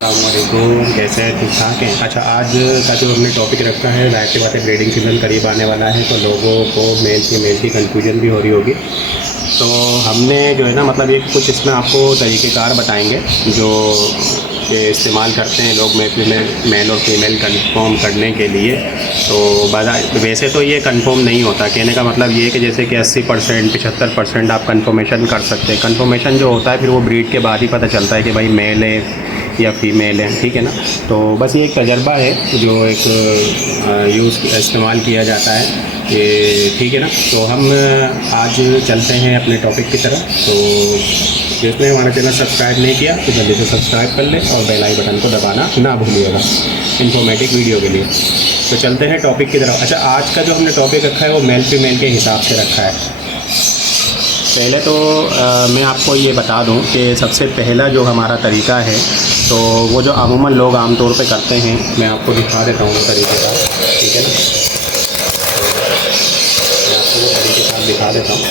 वालेकुम, कैसे हैं? ठीक ठाक हैं। अच्छा, आज का जो हमने टॉपिक रखा है, जाहिर सी बात है ब्रीडिंग सीज़न करीब आने वाला है, तो लोगों को मेल फीमेल की कन्फ्यूजन भी हो रही होगी। तो हमने जो है ना, मतलब ये कुछ इसमें आपको तरीक़ेकार बताएंगे जो ये इस्तेमाल करते हैं लोग मेल और फीमेल कंफर्म करने के लिए। तो वैसे तो ये कंफर्म नहीं होता, कहने का मतलब ये है कि जैसे कि 80% 75% आप कंफर्मेशन कर सकते हैं। कंफर्मेशन जो होता है फिर वो ब्रीड के बाद ही पता चलता है कि भाई मेल है या फीमेल है, ठीक है ना। तो बस ये एक तजर्बा है जो एक इस्तेमाल किया जाता है ये, ठीक है ना। तो हम आज चलते हैं अपने टॉपिक की तरफ। तो जिसने हमारा चैनल सब्सक्राइब नहीं किया तो जल्दी से सब्सक्राइब कर लें और बेल आई बटन को दबाना ना भूलिएगा इन्फॉर्मेटिव वीडियो के लिए। तो चलते हैं टॉपिक की तरफ। अच्छा, आज का जो हमने टॉपिक रखा है वो मेल फीमेल के हिसाब से रखा है। पहले तो मैं आपको ये बता दूं कि सबसे पहला जो हमारा तरीका है, तो वो जो अमूमन लोग आमतौर पे करते हैं, मैं आपको दिखा देता हूँ वो तरीके का, ठीक है ना। तो मैं आपको वो तरीके का दिखा देता हूँ।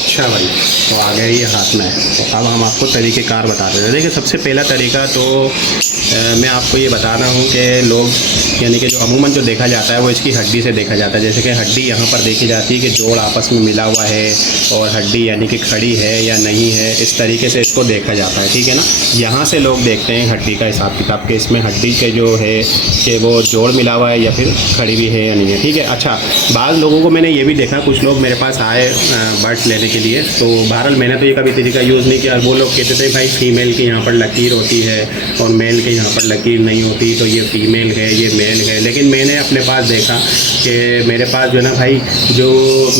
अच्छा भाई, तो आ गया ये हाथ में। तो अब हम आपको तरीक़ेकार बता देते हैं। देखिए, सबसे पहला तरीका तो मैं आपको ये बता रहा हूँ कि लोग यानी कि जो अमूमन जो देखा जाता है वो इसकी हड्डी से देखा जाता है। जैसे कि हड्डी यहाँ पर देखी जाती है कि जोड़ आपस में मिला हुआ है और हड्डी यानी कि खड़ी है या नहीं है, इस तरीके से इसको देखा जाता है, ठीक है ना। यहाँ से लोग देखते हैं हड्डी का हिसाब किताब के इसमें हड्डी के जो है कि वो जोड़ मिला हुआ है या फिर खड़ी भी है या नहीं है, ठीक है। अच्छा, बाज़ लोगों को मैंने ये भी देखा, कुछ लोग मेरे पास आए बर्ड्स लेने के लिए, तो बहरहाल मैंने तो ये कभी तरीका यूज़ नहीं किया। वो लोग कहते थे भाई फीमेल की यहाँ पर लकीर होती है और मेल के यहाँ पर लकीर नहीं होती, तो ये फीमेल है ये मेल है। लेकिन मैंने अपने पास देखा कि मेरे पास जो ना भाई जो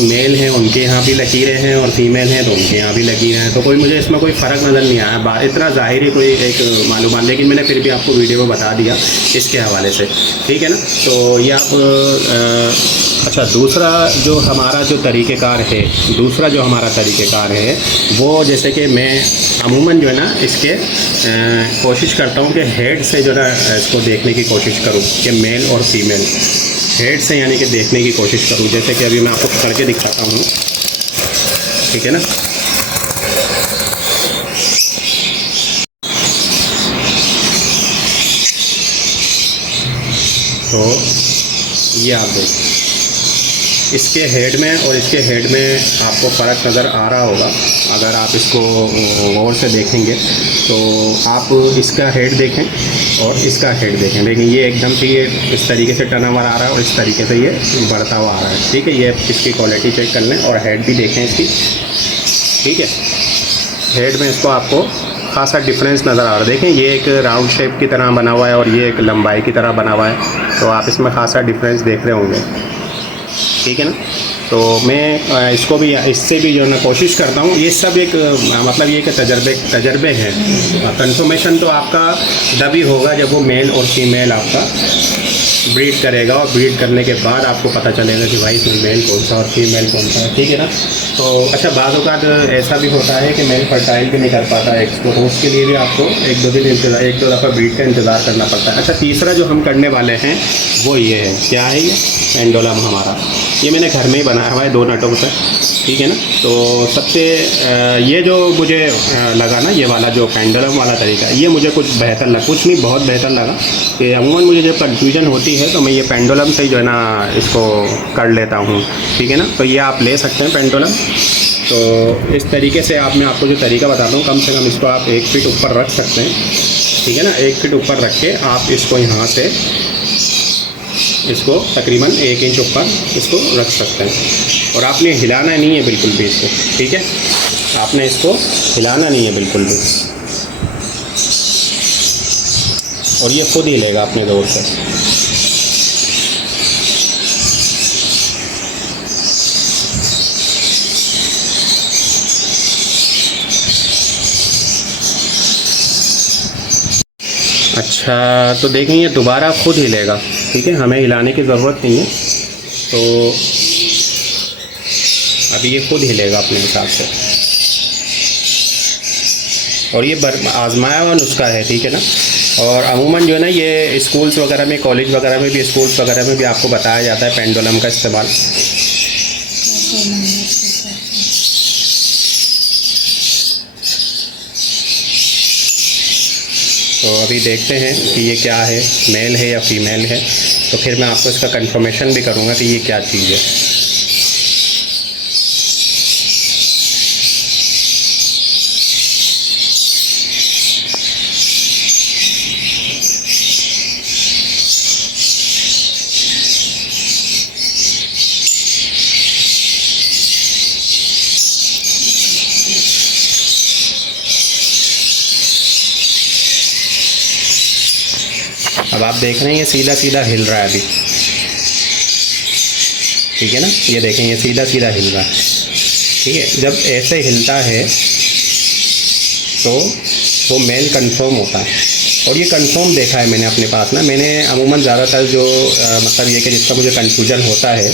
मेल हैं उनके यहाँ भी लकीरें हैं और फीमेल हैं तो उनके यहाँ भी लकीरें हैं। तो कोई मुझे इसमें कोई फ़र्क नज़र नहीं आया, इतना ज़ाहिरी कोई एक मालूमात, लेकिन मैंने फिर भी आपको वीडियो में बता दिया इसके हवाले से, ठीक है ना। तो ये आप अच्छा, दूसरा जो हमारा तरीक़ेकार है वो, जैसे कि मैं अमूमन जो है ना इसके कोशिश करता हूँ कि हेड से जो है ना इसको देखने की कोशिश करूँ कि मेल और फीमेल हेड से यानी कि देखने की कोशिश करूँ। जैसे कि अभी मैं आपको करके दिखाता हूँ, ठीक है ना। तो ये आप देखिए, इसके हेड में और इसके हेड में आपको फ़र्क नज़र आ रहा होगा अगर आप इसको गौर से देखेंगे। तो आप इसका हेड देखें और इसका हेड देखें, लेकिन ये एकदम से ये इस तरीके से टर्न ओवर आ रहा है और इस तरीके से ये बढ़ता हुआ आ रहा है, ठीक है। ये इसकी क्वालिटी चेक कर लें और हेड भी देखें इसकी, ठीक है। हेड में इसको आपको खासा डिफरेंस नज़र आ रहा है। देखें, ये एक राउंड शेप की तरह बना हुआ है और ये एक लंबाई की तरह बना हुआ है, तो आप इसमें खासा डिफरेंस देख रहे होंगे, ठीक है ना। तो मैं इसको भी इससे भी जो है ना कोशिश करता हूँ। ये सब एक मतलब ये कि तजर्बे हैं। कंफर्मेशन तो आपका तभी होगा जब वो मेल और फीमेल आपका ब्रीड करेगा, और ब्रीड करने के बाद आपको पता चलेगा कि भाई इसमें मेल कौन सा और फीमेल कौन सा है, ठीक है ना। तो अच्छा, बाज़ औक़ात ऐसा भी होता है कि मेल फर्टाइल भी नहीं कर पाता है एक्स को, तो उसके लिए भी आपको एक दो दफ़ा ब्रीड का इंतज़ार करना पड़ता है। अच्छा, तीसरा जो हम करने वाले हैं वो ये है, क्या है ये पेंडुलम हमारा। ये मैंने घर में ही बनाया हुआ है 2 नटों से, ठीक है ना। तो सबसे ये जो मुझे लगा ना, ये वाला जो पेंडुलम वाला तरीका, ये मुझे कुछ बेहतर लगा, कुछ नहीं बहुत बेहतर लगा। कि अमूमन मुझे जब कन्फ्यूजन होती है तो मैं ये पेंडुलम से ही जो है ना इसको कर लेता हूँ, ठीक है ना। तो ये आप ले सकते हैं पेंडुलम। तो इस तरीके से मैं आपको जो तरीका बताता हूँ, कम से कम इसको आप 1 फीट ऊपर रख सकते हैं, ठीक है ना। 1 फीट ऊपर रख के आप इसको यहाँ से इसको तकरीबन 1 इंच ऊपर इसको रख सकते हैं। और आपने हिलाना नहीं है बिल्कुल भी इसको, ठीक है। आपने इसको हिलाना नहीं है बिल्कुल भी, और ये खुद ही लेगा अपने जोर से। अच्छा, तो देखें ये दोबारा खुद हिलेगा, ठीक है, हमें हिलाने की ज़रूरत नहीं है। तो अभी ये खुद हिलेगा अपने हिसाब से, और ये आजमाया हुआ नुस्खा है, ठीक है ना। और अमूमन जो है ना ये स्कूल्स वगैरह में, कॉलेज वगैरह में भी, स्कूल्स वगैरह में भी आपको बताया जाता है पेंडुलम का इस्तेमाल। तो अभी देखते हैं कि ये क्या है, मेल है या फीमेल है, तो फिर मैं आपको इसका कंफर्मेशन भी करूँगा कि ये क्या चीज़ है। अब आप देख रहे हैं ये सीधा सीधा हिल रहा है अभी, ठीक है ना, ये देखें ये सीधा सीधा हिल रहा है, ठीक है। जब ऐसे हिलता है तो वो मेल कंफर्म होता है, और ये कंफर्म देखा है मैंने अपने पास ना। मैंने अमूमन ज़्यादातर जो मतलब ये कि जिसका मुझे कन्फ्यूजन होता है,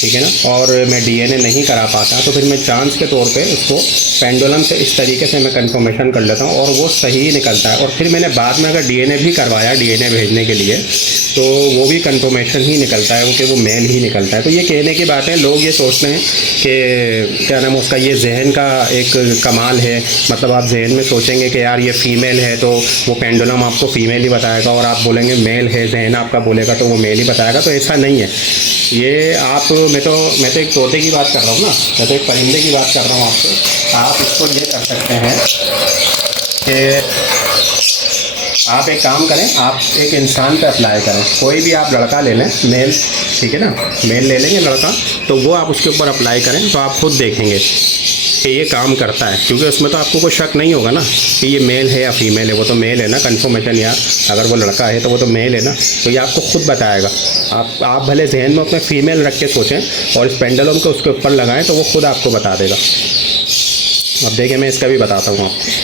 ठीक है ना, और मैं डीएनए नहीं करा पाता, तो फिर मैं चांस के तौर पे उसको पेंडुलम से इस तरीके से मैं कंफर्मेशन कर लेता हूँ और वो सही निकलता है। और फिर मैंने बाद में अगर डीएनए भी करवाया, डीएनए भेजने के लिए, तो वो भी कंफर्मेशन ही निकलता है, वो कि वो मेल ही निकलता है। तो ये कहने की बात है, लोग ये सोचते हैं कि क्या नाम उसका, ये जहन का एक कमाल है, मतलब आप जहन में सोचेंगे कि यार ये फ़ीमेल है तो वो पेंडुलम आपको फ़ीमेल ही बताएगा, और आप बोलेंगे मेल है, जहन आपका बोलेगा तो वो मेल ही बताएगा। तो ऐसा नहीं है। ये आप मैं तो एक तोते की बात कर रहा हूँ ना, मैं तो एक परिंदे की बात कर रहा हूँ आपसे। आप इसको ये कर सकते हैं कि आप एक काम करें, आप एक इंसान पे अप्लाई करें। कोई भी आप लड़का ले लें, मेल, ठीक है ना, मेल ले लेंगे लड़का, तो वो आप उसके ऊपर अप्लाई करें, तो आप खुद देखेंगे कि ये काम करता है। क्योंकि उसमें तो आपको कोई शक नहीं होगा ना कि ये मेल है या फीमेल है, वो तो मेल है ना, कंफर्मेशन यार, अगर वो लड़का है तो वो तो मेल है ना, तो ये आपको खुद बताएगा। आप भले जहन में अपने फीमेल रख के सोचें और इस पेंडुलम को उसके ऊपर लगाएं, तो वो खुद आपको बता देगा। अब देखिए मैं इसका भी बताता हूँ आपको।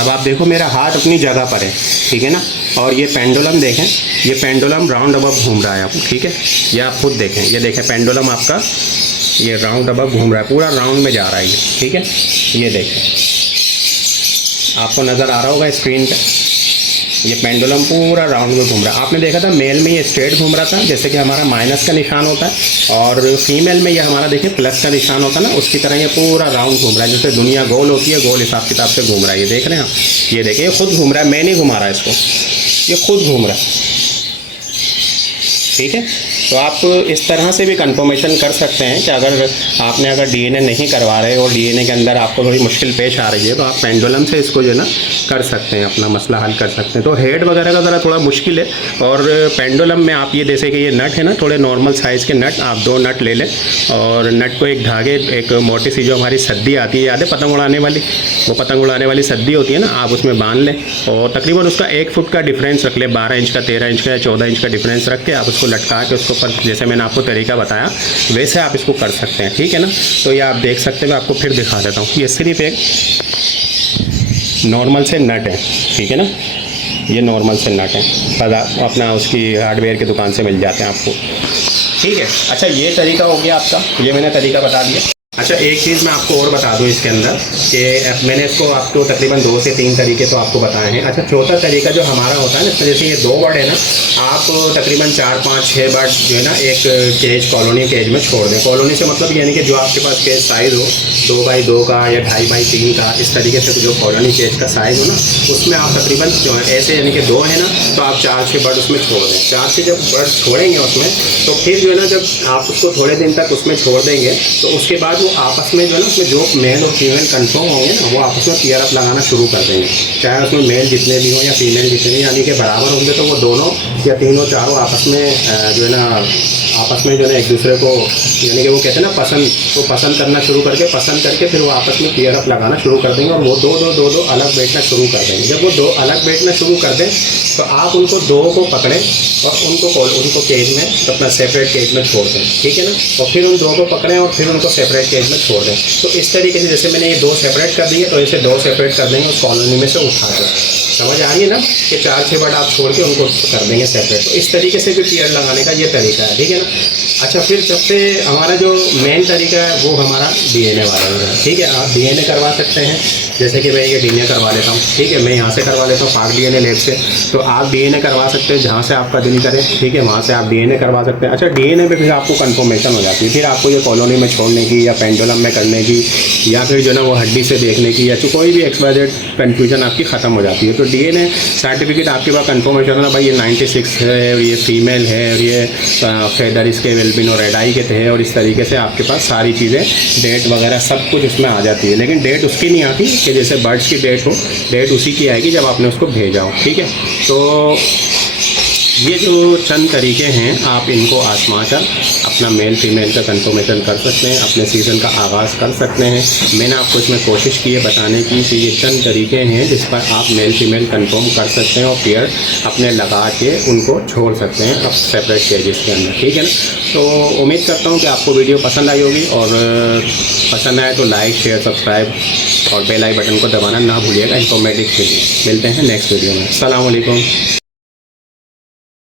अब आप देखो मेरा हाथ अपनी जगह पर है, ठीक है ना, और ये पेंडुलम देखें, ये पेंडुलम राउंड अबव घूम रहा है आप, ठीक है, ये आप खुद देखें, ये देखें पेंडुलम आपका ये राउंड अबव घूम रहा है, पूरा राउंड में जा रहा है ये, ठीक है, ये देखें, आपको नज़र आ रहा होगा स्क्रीन पे, ये पेंडुलम पूरा राउंड में घूम रहा है। आपने देखा था मेल में ये स्ट्रेट घूम रहा था, जैसे कि हमारा माइनस का निशान होता है, और फीमेल में ये हमारा देखिए प्लस का निशान होता है ना, उसकी तरह ये पूरा राउंड घूम रहा है। जैसे दुनिया गोल होती है, गोल हिसाब किताब से घूम रहा है। ये देख रहे हैं आप, ये देखिए ये खुद घूम रहा है, मैं नहीं घुमा रहा इसको, ये खुद घूम रहा है, ठीक है। तो आप इस तरह से भी कंफर्मेशन कर सकते हैं कि अगर डीएनए नहीं करवा रहे और डीएनए के अंदर आपको थोड़ी मुश्किल पेश आ रही है, तो आप पेंडुलम से इसको जो है ना कर सकते हैं, अपना मसला हल कर सकते हैं। तो हेड वगैरह का ज़रा थोड़ा मुश्किल है, और पेंडुलम में आप ये जैसे कि ये नट है ना, थोड़े नॉर्मल साइज़ के नट, आप 2 नट ले लें, और नट को एक धागे, एक मोटी सी जो हमारी सद्दी आती है, याद है पतंग उड़ाने वाली, वो पतंग उड़ाने वाली सद्दी होती है ना, आप उसमें बांध लें, और तकरीबन उसका 1 फुट का डिफरेंस रख लें, 12 इंच का, 13 इंच का या 14 इंच का डिफरेंस रख के आप उसको लटका के उसको पर, जैसे मैंने आपको तरीका बताया वैसे आप इसको कर सकते हैं, ठीक है ना। तो ये आप देख सकते हैं, मैं आपको फिर दिखा देता हूँ। ये सिर्फ एक नॉर्मल से नट है, ठीक है ना, ये नॉर्मल से नट है, अपना उसकी हार्डवेयर की दुकान से मिल जाते हैं आपको, ठीक है। अच्छा ये तरीका हो गया आपका, ये मैंने तरीका बता दिया। अच्छा एक चीज़ मैं आपको और बता दूं इसके अंदर कि मैंने इसको आपको तकरीबन 2 से 3 तरीके तो आपको बताए हैं। अच्छा चौथा तरीका जो हमारा होता है ना, इसमें जैसे ये 2 बर्ड है ना, आप तकरीबन 4, 5, 6 बर्ड जो है ना एक केज, कॉलोनी केज में छोड़ दें। कॉलोनी से मतलब यानी कि जो आपके पास केज साइज़ हो 2x2 का या 2.5x3 का, इस तरीके से जो कॉलोनी केज का साइज़ हो ना, उसमें आप तकरीबन जो है ऐसे यानी कि 2 है ना, तो आप 4-6 बर्ड उसमें छोड़ दें। 4 से जब बर्ड छोड़ेंगे उसमें, तो फिर जो है ना जब आप उसको थोड़े दिन तक उसमें छोड़ देंगे, तो उसके बाद वो आपस में जो है ना, उसमें जो मेल और फीमेल कंफर्म होंगे ना, वो आपस में पेयर अप लगाना शुरू कर देंगे। चाहे उसमें मेल जितने भी हों या फीमेल जितने भी यानी कि बराबर होंगे, तो वो दोनों या तीनों चारों आपस में जो है ना एक दूसरे को यानी कि वो कहते हैं ना पसंद करना शुरू करके फिर वो आपस में पेयर अप लगाना शुरू कर देंगे और वो दो अलग बैठना शुरू कर देंगे। जब वो दो अलग बैठना शुरू कर दें तो आप उनको दो को पकड़ें और उनको केज में अपना सेपरेट केज में छोड़ दें, ठीक है ना। और फिर उन दो को पकड़ें और फिर उनको सेपरेट केज में छोड़ दें। तो इस तरीके से जैसे मैंने ये दो सेपरेट कर दिए, तो ऐसे दो सेपरेट कर देंगे उस कॉलोनी में से उठा कर, समझ आ रही है ना कि 4-6 बर्ड आप छोड़ के उनको कर देंगे सेपरेट। तो इस तरीके से भी पेयर लगाने का ये तरीका है, ठीक है ना। अच्छा, फिर सबसे हमारा जो मेन तरीका है वो हमारा डीएनए वाला है, ठीक है। आप डीएनए करवा सकते हैं, जैसे कि मैं ये डीएनए करवा लेता हूँ, ठीक है। मैं यहाँ से करवा लेता हूँ पार्क डीएनए लैब से, तो आप डीएनए करवा सकते हैं जहाँ से आपका दिल करे, ठीक है, वहाँ से आप डीएनए करवा सकते हैं। अच्छा, डीएनए पे फिर आपको कंफर्मेशन हो जाती है, फिर आपको ये कॉलोनी में छोड़ने की या पेंडुलम में करने की या फिर जो ना वो हड्डी से देखने की या तो कोई भी XYZ कन्फ्यूजन आपकी ख़त्म हो जाती है। तो डीएनए सर्टिफिकेट आपके पास कंफर्मेशन है ना भाई, ये 96 है और ये फीमेल है और ये फेदर इसके वेल्बिनो रेड आई के थे, और इस तरीके से आपके पास सारी चीज़ें डेट वगैरह सब कुछ उसमें आ जाती है। लेकिन डेट उसकी नहीं आती कि जैसे बर्ड्स की डेट हो, डेट उसी की आएगी जब आपने उसको भेजा हो, ठीक है। तो ये जो चंद तरीके हैं आप इनको आजमा कर अपना मेल फीमेल का कंफर्मेशन कर सकते हैं, अपने सीज़न का आगाज़ कर सकते हैं। मैंने आपको इसमें कोशिश की है बताने की कि ये चंद तरीके हैं जिस पर आप मेल फीमेल कंफर्म कर सकते हैं और पेयर अपने लगा के उनको छोड़ सकते हैं अब सेपरेट केजेस के अंदर, ठीक है ना। तो उम्मीद करता हूँ कि आपको वीडियो पसंद आई होगी, और पसंद आए तो लाइक शेयर सब्सक्राइब और बेल आई बटन को दबाना ना भूलिएगा इन्फॉर्मेटिव के लिए। मिलते हैं नेक्स्ट वीडियो में। अस्सलाम वालेकुम।